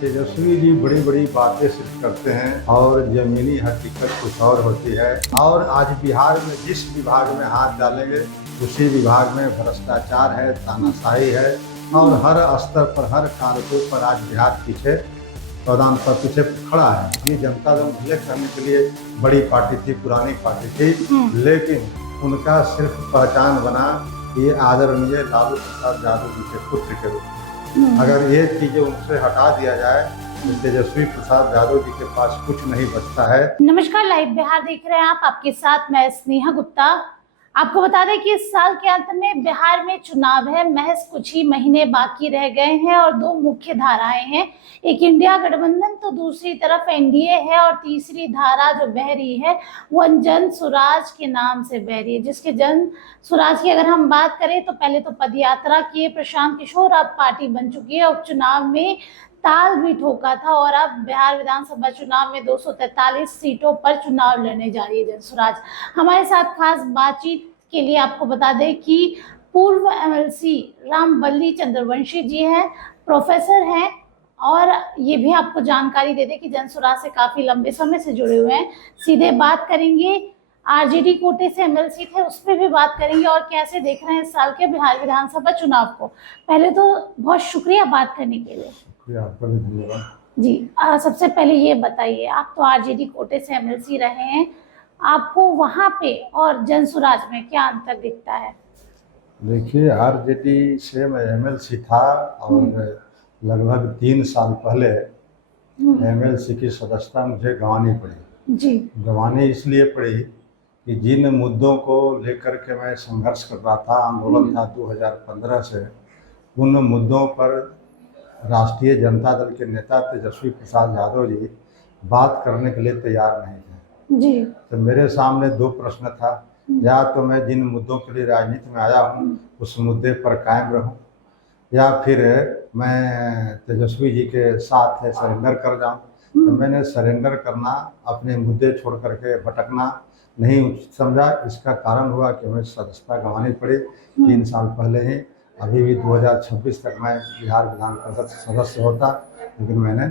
तेजस्वी जी बड़ी बड़ी बातें सिर्फ करते हैं और जमीनी हकीकत कुछ और होती है। और आज बिहार में जिस विभाग में हाथ डालेंगे उसी विभाग में भ्रष्टाचार है, तानाशाही है और हर स्तर पर हर कारकों पर आज बिहार पीछे प्रदान पर पीछे खड़ा है। ये जनता दल भले करने के लिए बड़ी पार्टी थी, पुरानी पार्टी थी, लेकिन उनका सिर्फ पहचान बना ये आदरणीय लालू प्रसाद यादव जी के पुत्र के रूप में। अगर ये चीजें उनसे हटा दिया जाए तो तेजस्वी प्रसाद यादव जी के पास कुछ नहीं बचता है। नमस्कार, लाइव बिहार देख रहे हैं आप, आपके साथ मैं स्नेहा गुप्ता। आपको बता दें कि इस साल के अंत में बिहार में चुनाव है, महज कुछ ही महीने बाकी रह गए हैं और दो मुख्य धाराएं हैं, एक इंडिया गठबंधन तो दूसरी तरफ एनडीए है और तीसरी धारा जो बह रही है वो जन स्वराज के नाम से बह रही है। जिसके जन स्वराज की अगर हम बात करें तो पहले तो पदयात्रा किए प्रशांत किशोर, अब पार्टी बन चुकी है, उपचुनाव में ताल भी ठोका था और अब बिहार विधानसभा चुनाव में 243 सीटों पर चुनाव लड़ने जा रही है जन स्वराज। हमारे साथ खास बातचीत के लिए आपको बता दें कि पूर्व एमएलसी रामबल्ली चंद्रवंशी जी हैं, प्रोफेसर हैं और ये भी आपको जानकारी दे दें कि जन स्वराज से काफी लंबे समय से जुड़े हुए हैं। सीधे बात करेंगे, आरजेडी कोटे से एमएलसी थे उस पर भी बात करेंगे और कैसे देख रहे हैं इस साल के बिहार विधानसभा चुनाव को। पहले तो बहुत शुक्रिया बात करने के लिए। आपका भी धन्यवाद जी। सबसे पहले ये बताइए, आप तो आरजेडी कोटे से एमएलसी रहे हैं, आपको वहाँ पे और जन स्वराज में क्या अंतर दिखता है? देखिए, आरजेडी से मैं एमएलसी था और लगभग 3 साल पहले एमएलसी की सदस्यता मुझे गंवानी पड़ी। जी। गंवानी इसलिए पड़ी कि जिन मुद्दों को लेकर के मैं संघर्ष कर रहा था, आंदोलन था 2015 से, उन मुद्दों पर राष्ट्रीय जनता दल के नेता तेजस्वी प्रसाद यादव जी बात करने के लिए तैयार नहीं थे। जी। तो मेरे सामने 2 प्रश्न था, या तो मैं जिन मुद्दों के लिए राजनीति में आया हूँ उस मुद्दे पर कायम रहूँ, या फिर मैं तेजस्वी जी के साथ सरेंडर कर जाऊँ। तो मैंने सरेंडर करना, अपने मुद्दे छोड़ करके भटकना नहीं समझा। इसका कारण हुआ कि हमें सदस्यता गंवानी पड़ी 3 साल पहले ही। अभी भी 2026 तक मैं बिहार विधान परिषद सदस्य होता, लेकिन मैंने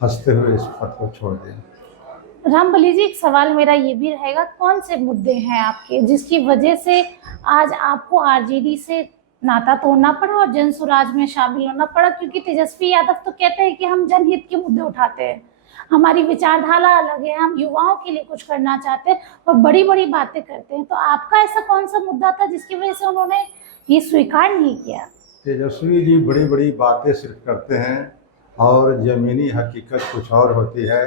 हंसते हुए इस पद को छोड़ दिया। रामबली जी, एक सवाल मेरा ये भी रहेगा, कौन से मुद्दे हैं आपके जिसकी वजह से आज आपको आरजेडी से नाता तोड़ना पड़ा और जन स्वराज में शामिल होना पड़ा? क्योंकि तेजस्वी यादव तो कहते हैं कि हम जनहित के मुद्दे उठाते हैं, हमारी विचारधारा अलग है, हम युवाओं के लिए कुछ करना चाहते हैं और बड़ी बड़ी बातें करते हैं। तो आपका ऐसा कौन सा मुद्दा था जिसकी वजह से उन्होंने ये स्वीकार नहीं किया? तेजस्वी जी बड़ी बड़ी बातें सिर्फ करते हैं और जमीनी हकीकत कुछ और होती है।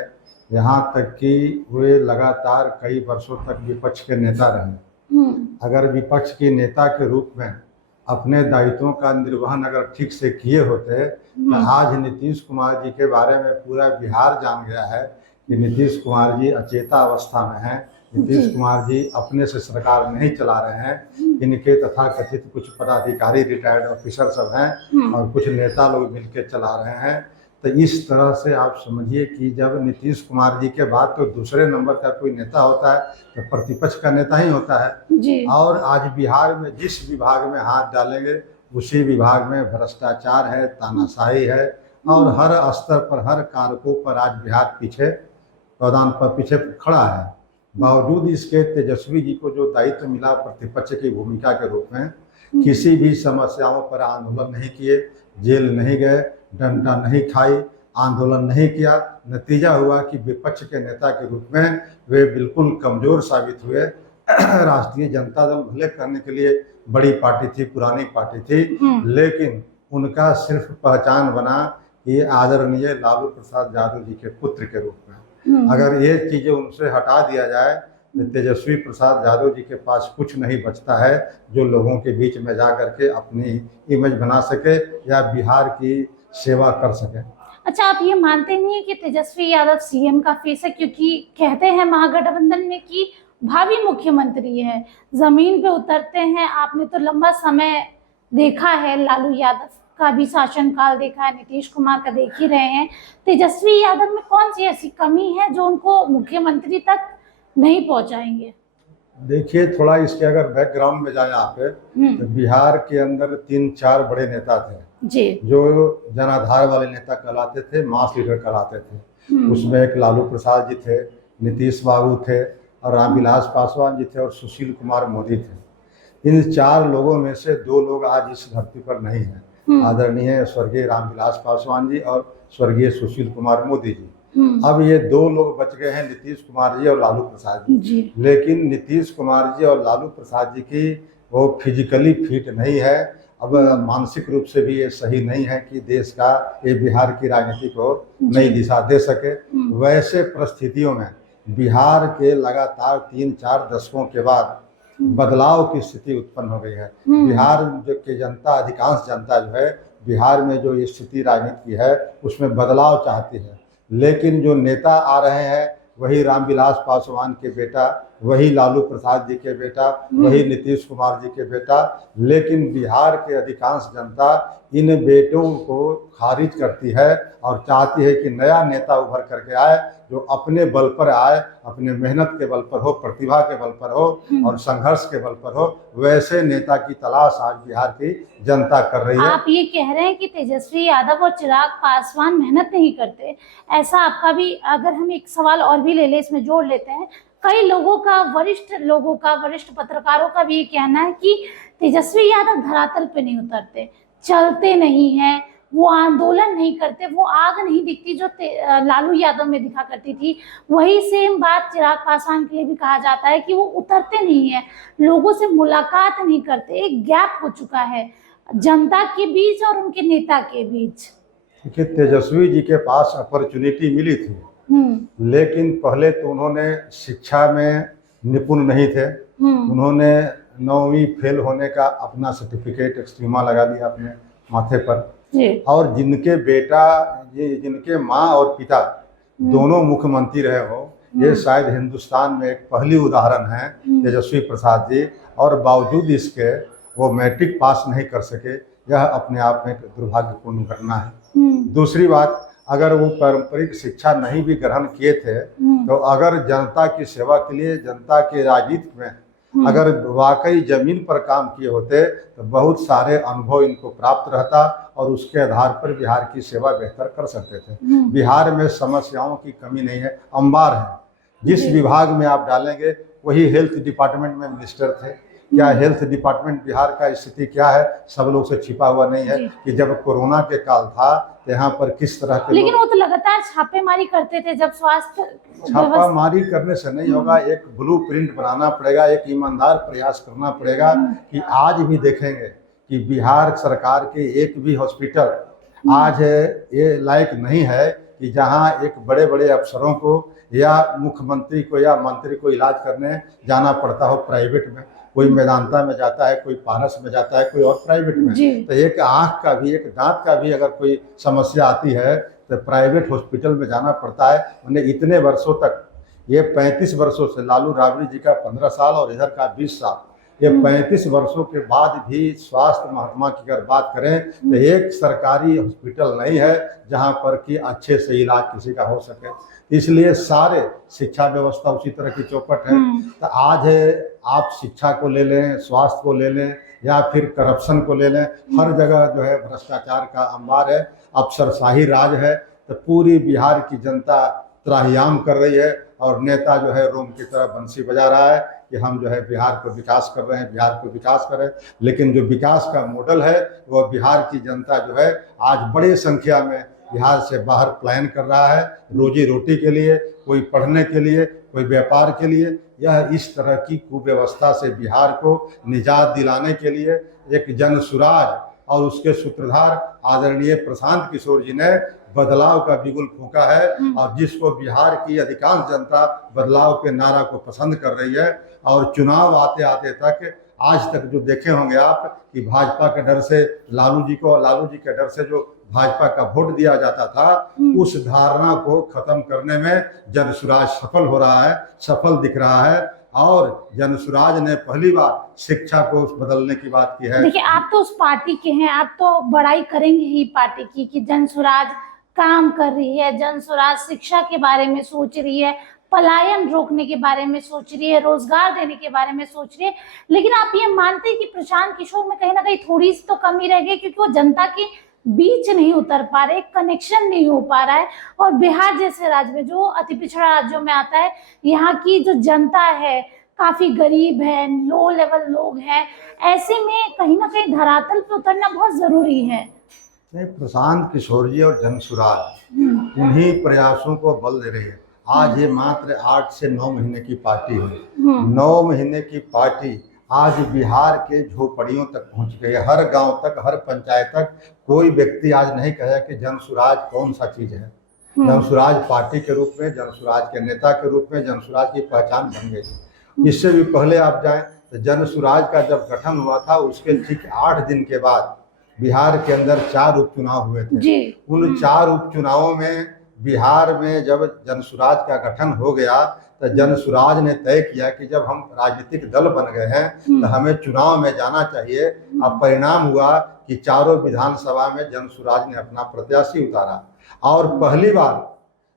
यहाँ तक कि वे लगातार कई वर्षों तक विपक्ष के नेता रहे। अगर विपक्ष के नेता के रूप में अपने दायित्वों का निर्वहन अगर ठीक से किए होते तो आज नीतीश कुमार जी के बारे में पूरा बिहार जान गया है कि नीतीश कुमार जी अचेता अवस्था में हैं। नीतीश कुमार जी अपने से सरकार नहीं चला रहे हैं, इनके तथाकथित कुछ पदाधिकारी, रिटायर्ड ऑफिसर सब हैं और कुछ नेता लोग मिलकर चला रहे हैं। तो इस तरह से आप समझिए कि जब नीतीश कुमार जी के बाद तो दूसरे नंबर का कोई नेता होता है तो प्रतिपक्ष का नेता ही होता है। जी। और आज बिहार में जिस विभाग में हाथ डालेंगे उसी विभाग में भ्रष्टाचार है, तानाशाही है और हर स्तर पर हर कारकों पर आज बिहार पीछे प्रदान पर पीछे खड़ा है। बावजूद इसके तेजस्वी जी को जो दायित्व मिला प्रतिपक्ष की भूमिका के रूप में, किसी भी समस्याओं पर आंदोलन नहीं किए, जेल नहीं गए, डंडा नहीं खाई, आंदोलन नहीं किया। नतीजा हुआ कि विपक्ष के नेता के रूप में वे बिल्कुल कमजोर साबित हुए। राष्ट्रीय जनता दल भले करने के लिए बड़ी पार्टी थी, पुरानी पार्टी थी, लेकिन उनका सिर्फ पहचान बना ये आदरणीय लालू प्रसाद यादव जी के पुत्र के रूप में। अगर ये चीजें उनसे हटा दिया जाए तो तेजस्वी प्रसाद यादव जी के पास कुछ नहीं बचता है जो लोगों के बीच में जा करके अपनी इमेज बना सके या बिहार की सेवा कर सके। अच्छा, आप ये मानते नहीं है कि तेजस्वी यादव सीएम का फेस है? क्योंकि कहते हैं महागठबंधन में कि भावी मुख्यमंत्री है, जमीन पे उतरते हैं। आपने तो लंबा समय देखा है, लालू यादव का भी शासनकाल देखा है, नीतीश कुमार का देख ही रहे हैं। तेजस्वी यादव में कौन सी ऐसी कमी है जो उनको मुख्यमंत्री तक नहीं पहुंचाएंगे? देखिए, थोड़ा इसके अगर बैकग्राउंड में जाए आप तो बिहार के अंदर 3-4 बड़े नेता थे। जी। जो जनाधार वाले नेता कहलाते थे, मास लीडर कहलाते थे। उसमें एक लालू प्रसाद जी थे, नीतीश बाबू थे और रामविलास पासवान जी थे और सुशील कुमार मोदी थे। इन 4 लोगों में से 2 लोग आज इस धरती पर नहीं हैं, आदरणीय स्वर्गीय रामविलास पासवान जी और स्वर्गीय सुशील कुमार मोदी जी। अब ये 2 लोग बच गए हैं, नीतीश कुमार जी और लालू प्रसाद जी। लेकिन नीतीश कुमार जी और लालू प्रसाद जी की वो फिजिकली फिट नहीं है, अब मानसिक रूप से भी ये सही नहीं है कि देश का, ये बिहार की राजनीति को नई दिशा दे सके। वैसे परिस्थितियों में बिहार के लगातार 3-4 दशकों के बाद बदलाव की स्थिति उत्पन्न हो गई है। बिहार के जनता, अधिकांश जनता जो है बिहार में जो ये स्थिति राजनीति की है उसमें बदलाव चाहती है। लेकिन जो नेता आ रहे हैं वही रामविलास पासवान के बेटा, वही लालू प्रसाद जी के बेटा, वही नीतीश कुमार जी के बेटा। लेकिन बिहार के अधिकांश जनता इन बेटों को खारिज करती है और चाहती है कि नया नेता उभर करके आए, जो अपने बल पर आए, अपने मेहनत के बल पर हो, प्रतिभा के बल पर हो और संघर्ष के बल पर हो। वैसे नेता की तलाश आज बिहार की जनता कर रही है। आप ये कह रहे हैं कि तेजस्वी यादव और चिराग पासवान मेहनत नहीं करते, ऐसा आपका भी, अगर हम एक सवाल और भी ले ले, इसमें जोड़ लेते हैं, कई लोगों का, वरिष्ठ पत्रकारों का भी ये कहना है कि तेजस्वी यादव धरातल पे नहीं उतरते, चलते नहीं हैं, वो आंदोलन नहीं करते, वो आग नहीं दिखती जो लालू यादव में दिखा करती थी। वही सेम बात चिराग पासवान के लिए भी कहा जाता है कि वो उतरते नहीं है, लोगों से मुलाकात नहीं करते। एक गैप हो चुका है जनता के बीच और उनके नेता के बीच। देखिए, तेजस्वी जी के पास अपॉर्चुनिटी मिली थी, लेकिन पहले तो उन्होंने शिक्षा में निपुण नहीं थे। उन्होंने 9वीं फेल होने का अपना सर्टिफिकेट एक्सट्रीमा लगा दिया अपने माथे पर। और जिनके बेटा, जिनके माँ और पिता दोनों मुख्यमंत्री रहे हो, ये शायद हिंदुस्तान में एक पहली उदाहरण है, तेजस्वी प्रसाद जी। और बावजूद इसके वो मैट्रिक पास नहीं कर सके, यह अपने आप में दुर्भाग्यपूर्ण घटना है। दूसरी बात, अगर वो पारंपरिक शिक्षा नहीं भी ग्रहण किए थे, तो अगर जनता की सेवा के लिए, जनता के राजनीति में अगर वाकई जमीन पर काम किए होते तो बहुत सारे अनुभव इनको प्राप्त रहता और उसके आधार पर बिहार की सेवा बेहतर कर सकते थे। बिहार में समस्याओं की कमी नहीं है, अंबार है। जिस विभाग में आप डालेंगे, वही हेल्थ डिपार्टमेंट में मिनिस्टर थे। क्या हेल्थ डिपार्टमेंट बिहार का स्थिति क्या है, सब लोग से छिपा हुआ नहीं है कि जब कोरोना के काल था तो यहाँ पर किस तरह के, लेकिन वो तो लगातार छापेमारी करते थे। जब स्वास्थ्य, छापामारी करने से नहीं होगा, एक ब्लूप्रिंट बनाना पड़ेगा, एक ईमानदार प्रयास करना पड़ेगा। कि आज भी देखेंगे कि बिहार सरकार के एक भी हॉस्पिटल आज ये लायक नहीं है कि जहाँ एक बड़े बड़े अफसरों को या मुख्यमंत्री को या मंत्री को इलाज करने जाना पड़ता हो प्राइवेट में। कोई मेदांता में जाता है, कोई पारस में जाता है, कोई और प्राइवेट में। तो एक आँख का भी, एक दांत का भी अगर कोई समस्या आती है तो प्राइवेट हॉस्पिटल में जाना पड़ता है। उन्हें इतने वर्षों तक, ये 35 वर्षों से, लालू राबड़ी जी का 15 साल और इधर का 20 साल, ये 35 वर्षों के बाद भी स्वास्थ्य महकमा की अगर बात करें तो एक सरकारी हॉस्पिटल नहीं है जहां पर कि अच्छे से इलाज किसी का हो सके। इसलिए सारे शिक्षा व्यवस्था उसी तरह की चौपट है। तो आज आप शिक्षा को ले लें, स्वास्थ्य को ले लें या फिर करप्शन को ले लें, हर जगह जो है भ्रष्टाचार का अंबार है, अफसरशाही राज है। तो पूरी बिहार की जनता त्राहियाम कर रही है और नेता जो है रोम की तरह बंसी बजा रहा है कि हम जो है बिहार को विकास कर रहे हैं, बिहार को विकास करें। लेकिन जो विकास का मॉडल है वह बिहार की जनता जो है आज बड़ी संख्या में बिहार से बाहर पलायन कर रहा है, रोजी रोटी के लिए, कोई पढ़ने के लिए, कोई व्यापार के लिए। यह इस तरह की कुव्यवस्था से बिहार को निजात दिलाने के लिए एक जन सुराज और उसके सूत्रधार आदरणीय प्रशांत किशोर जी ने बदलाव का बिगुल फूंका है और जिसको बिहार की अधिकांश जनता बदलाव के नारा को पसंद कर रही है। और चुनाव आते आते तक आज तक जो देखे होंगे आप कि भाजपा के डर से लालू जी को, लालू जी के डर से जो भाजपा का वोट दिया जाता था, उस धारणा को खत्म करने में जनसुराज सफल हो रहा है, सफल दिख रहा है। और जनसुराज ने पहली बार शिक्षा को बदलने की बात की है। देखिए, आप तो उस पार्टी के हैं, आप तो बड़ाई करेंगे ही पार्टी की कि जनसुराज काम कर रही है, जनसुराज शिक्षा के बारे में सोच रही है, पलायन रोकने के बारे में सोच रही है, रोजगार देने के बारे में सोच रही है। लेकिन आप ये मानते हैं कि प्रशांत किशोर में कहीं ना कहीं थोड़ी सी तो कमी रह गई, क्योंकि वो जनता की बीच नहीं उतर पा रहे, कनेक्शन नहीं हो पा रहा है। और बिहार जैसे राज्य में, जो अति पिछड़ा राज्यों में आता है, यहाँ की जो जनता है काफी गरीब है, लो लेवल लोग हैं। ऐसे में कहीं ना कहीं धरातल पे उतरना बहुत जरूरी है। नहीं, प्रशांत किशोर जी और जनसुराज उन्हीं प्रयासों को बल दे रही है। आज ये मात्र 8 से 9 महीने की पार्टी हुई। 9 महीने की पार्टी आज बिहार के झोपड़ियों तक पहुंच गई है, हर गांव तक, हर पंचायत तक। कोई व्यक्ति आज नहीं कहेगा कि जनसुराज कौन सा चीज है। जनसुराज पार्टी के रूप में, जनसुराज के नेता के रूप में जनसुराज की पहचान बन गई। इससे भी पहले आप जाएं तो जनसुराज का जब गठन हुआ था, उसके ठीक 8 दिन के बाद बिहार के अंदर 4 उपचुनाव हुए थे। उन 4 उपचुनावों में बिहार में जब जनसुराज का गठन हो गया तो जनसुराज ने तय किया कि जब हम राजनीतिक दल बन गए हैं तो हमें चुनाव में जाना चाहिए। अब परिणाम हुआ कि चारों विधानसभा में जनसुराज ने अपना प्रत्याशी उतारा और पहली बार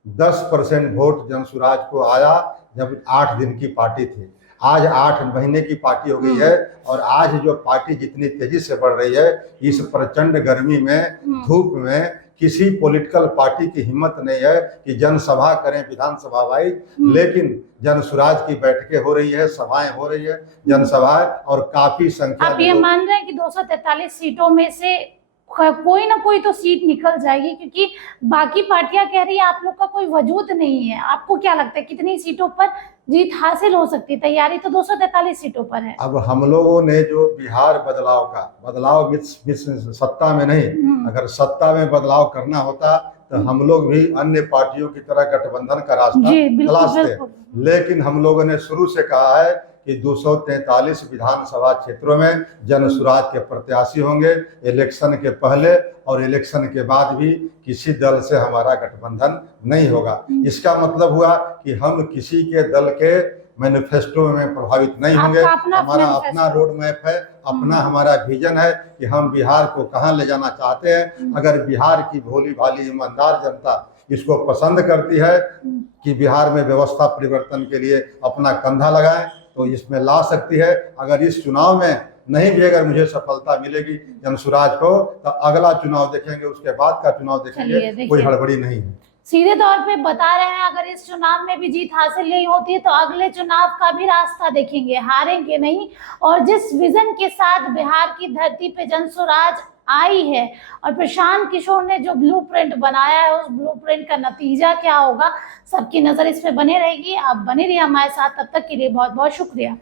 10% वोट जनसुराज को आया जब 8 दिन की पार्टी थी। आज 8 महीने की पार्टी हो गई है और आज जो पार्टी जितनी तेजी से बढ़ रही है, इस प्रचंड गर्मी में, धूप में किसी पॉलिटिकल पार्टी की हिम्मत नहीं है कि जनसभा करें विधानसभा वाइज। लेकिन जनसुराज की बैठकें हो रही है, सभाएं हो रही है, जनसभाएं, और काफी संख्या। आप ये मान रहे हैं कि 243 सीटों में से कोई ना कोई तो सीट निकल जाएगी, क्योंकि बाकी पार्टियां कह रही है आप लोग का कोई वजूद नहीं है। आपको क्या लगता है कितनी सीटों पर जीत हासिल हो सकती है? तैयारी तो 243 सीटों पर है। अब हम लोगों ने जो बिहार बदलाव सत्ता में नहीं, अगर सत्ता में बदलाव करना होता तो हम लोग भी अन्य पार्टियों की तरह गठबंधन का रास्ता तलाशते। लेकिन हम लोगों ने शुरू से कहा है कि 243 विधानसभा क्षेत्रों में जनसुराज के प्रत्याशी होंगे। इलेक्शन के पहले और इलेक्शन के बाद भी किसी दल से हमारा गठबंधन नहीं होगा। इसका मतलब हुआ कि हम किसी के दल के मैनिफेस्टो में प्रभावित नहीं होंगे। हमारा अपना रोड मैप है, अपना हमारा विजन है कि हम बिहार को कहाँ ले जाना चाहते हैं। अगर बिहार की भोली भाली ईमानदार जनता इसको पसंद करती है कि बिहार में व्यवस्था परिवर्तन के लिए अपना कंधा लगाएं तो इसमें ला सकती है। अगर इस चुनाव में नहीं भी अगर मुझे सफलता मिलेगी जनसुराज को, तो अगला चुनाव देखेंगे, उसके बाद का चुनाव देखेंगे। कोई हड़बड़ी नहीं है। सीधे तौर पे बता रहे हैं, अगर इस चुनाव में भी जीत हासिल नहीं होती है तो अगले चुनाव का भी रास्ता देखेंगे, हारेंगे नहीं। और जिस विजन के साथ बिहार की धरती पे जनसुराज आई है और प्रशांत किशोर ने जो ब्लूप्रिंट बनाया है, उस ब्लूप्रिंट का नतीजा क्या होगा, सबकी नजर इस पे बने रहेगी। आप बने रहिए हमारे साथ, तब तक के लिए बहुत बहुत शुक्रिया।